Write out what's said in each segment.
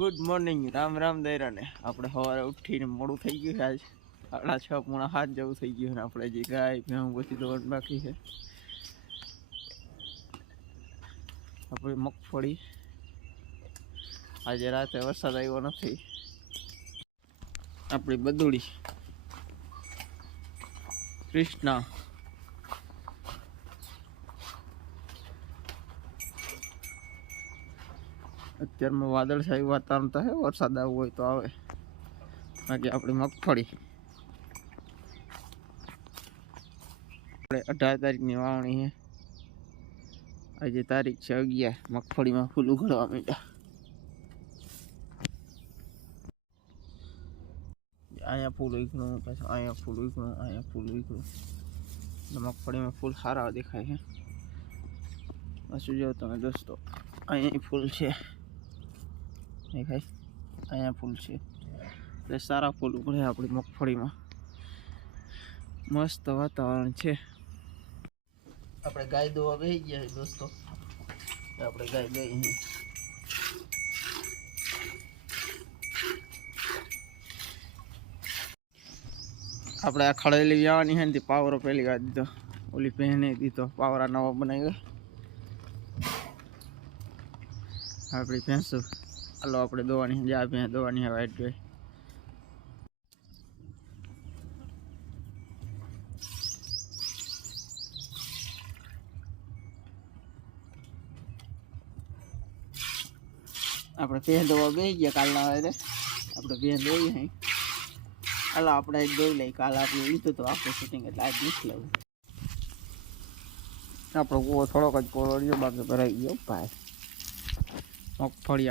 Good morning, Ram Ram દૈરાને. આપણે સવારે ઉઠીને મોડું થઈ ગયું છે. આજ 6:30 જેવું થઈ ગયું ને આપણે જે ગાય ભેંસ બધી દોડ બાકી છે. આપણી મગફળી આજે રાતે વરસાદ આવ્યો નથી. આપણી બદુડી કૃષ્ણા અત્યારમાં વાદળછાયું વાતાવરણ તો છે, વરસાદ આવવો હોય તો આવે. બાકી આપણી મગફળી આપણે 18 તારીખની વાવણી છે. આજે તારીખ છે 11. મગફળીમાં ફૂલ ઉઘડવા માંડ્યા. અહીંયા ફૂલ ઉઘડું, પછી અહીંયા ફૂલ ઉઘડું, અહીંયા ફૂલ ઉઘડું. મગફળીમાં ફૂલ સારા દેખાય છે. પાછું જો તમે દોસ્તો, અહીંયા ફૂલ છે દેખાય, અહીંયા ફૂલ છે. એટલે સારા ફૂલ ઉઘડે આપણી મગફળીમાં. મસ્ત વાતાવરણ છે. આપણે ગાય દોવા બેસી ગયા છે દોસ્તો. આપણે ગાય દઈ આપણે આ ખળેલી આવવાની છે ને, પાવરો પહેલી વાર દીધો. ઓલી પહેને દીધો પાવરા નવા બનાવી ગયો. આપણી ભેંસો હાલો આપણે દોવાની, જ્યાં ભેંસ દોવાની હવે વાઈટ જોઈ. આપણે ભેંસ દોવા બેસી ગયા કાલના વારે. આપણે ભેંસ દોઈ હે. હાલો આપણે દોઈ લઈ. કાલ આપણે લીધું તો આખું શૂટિંગ, એટલે આજ નથી લેવું. આપણો કૂવો થોડોક જ કોરો રહ્યો, બાકી ભરાઈ ગયો ભાઈ. મગફળી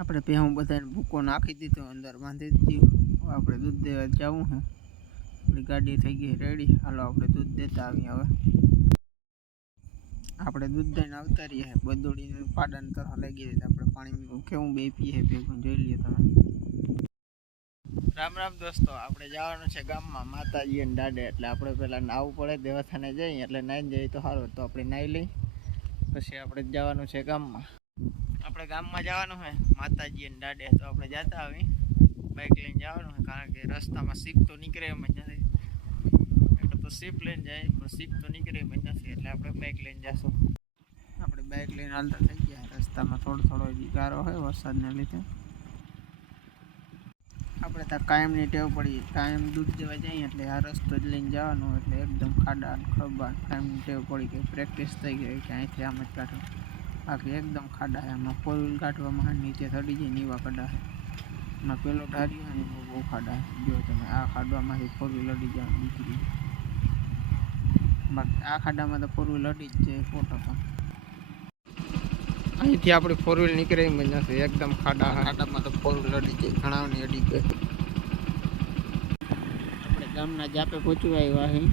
આપણે ભેહું બધાને ભૂકો નાખી દીધો, અંદર બાંધી દીધું. આપણે દૂધ દેવા જવું છે. આપણી ગાડી થઈ ગઈ રેડી. હાલો આપણે દૂધ દેતા આવીએ. હવે આપણે દૂધ દઈને આવતા રહીએ. બદોડીને પાડાને તરફ લઈ ગઈ. આપણે પાણી કેવું બે પીએ ભેગું જોઈ લઈએ તમે. રામ રામ દોસ્તો, આપણે જવાનું છે ગામમાં માતાજી અને દાડે. એટલે આપણે પહેલાં નાહવું પડે. દેવસ્થાને જઈએ એટલે નાહી જઈએ તો સારું. તો આપણે નાહી લઈ, પછી આપણે જવાનું છે ગામમાં. આપણે ગામમાં જવાનું હોય માતાજી અને દાડે. તો આપણે જતા આવી બાઇક લઈને જવાનું હોય, કારણ કે રસ્તામાં સીપ તો નીકળે એમ જ નથી. એટલે તો સીપ લઈને જાય, પણ સીપ તો નીકળે એમ જ નથી. એટલે આપણે બાઇક લઈને જઈશું. આપણે બાઇક લઈને હાલતા થઈ ગયા. રસ્તામાં થોડો ગારો હોય વરસાદને લીધે. આપણે ત્યાં કાયમની ટેવ પડી. કાયમ દૂધ દેવા જઈએ એટલે આ રસ્તો જ લઈને જવાનો. એટલે એકદમ ખાડા ખબર કાયમની ટેવ પડી ગઈ. પ્રેક્ટિસ થઈ ગઈ કે અહીંથી આમ જ કાઢો. બાકી એકદમ ખાડા. એમાં 4 વ્હીલ કાઢવામાં નીચે થડી જાય નીવા ખાડા. એમાં પેલો ઢાર્યો અને બહુ ખાડા. જો તમે આ ખાડામાંથી 4 વ્હીલ અડી જાય નીકળી. બાકી આ ખાડામાં તો 4 વ્હીલ અડી જ જાય ફોટો. તો અહીંથી આપણી 4 વ્હીલ નીકળે એમ જ નથી. એકદમ ખાડામાં તો 4 વ્હીલ અડી જાય. ઘણાની અડી ગઈ. આપણે ગામના જાપે પહોંચવા આવ્યા અહીં.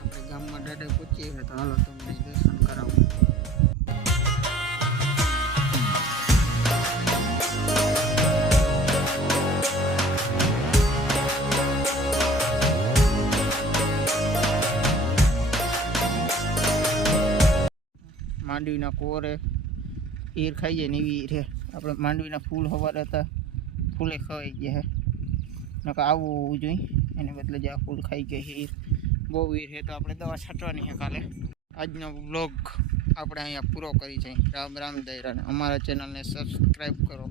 આપણે ગામમાં દાડે પૂછીએ તો હાલો તમને દર્શન કરાવું. માંડવીના કોરે હીર ખાઈ જાય ને એવી રે. આપણે માંડવીના ફૂલ સવારે હતા, ફૂલે ખવાઈ ગયા. નકર આવું હોવું જોઈએ. એને બદલે જે આ ફૂલ ખાઈ ગઈ હીર, બહુ હીર છે. તો આપણે દવા છાંટવાની છે કાલે. આજનો બ્લોગ આપણે અહીંયા પૂરો કરી છે. રામ રામ દૈરાને. અમારા ચેનલને સબસ્ક્રાઈબ કરો.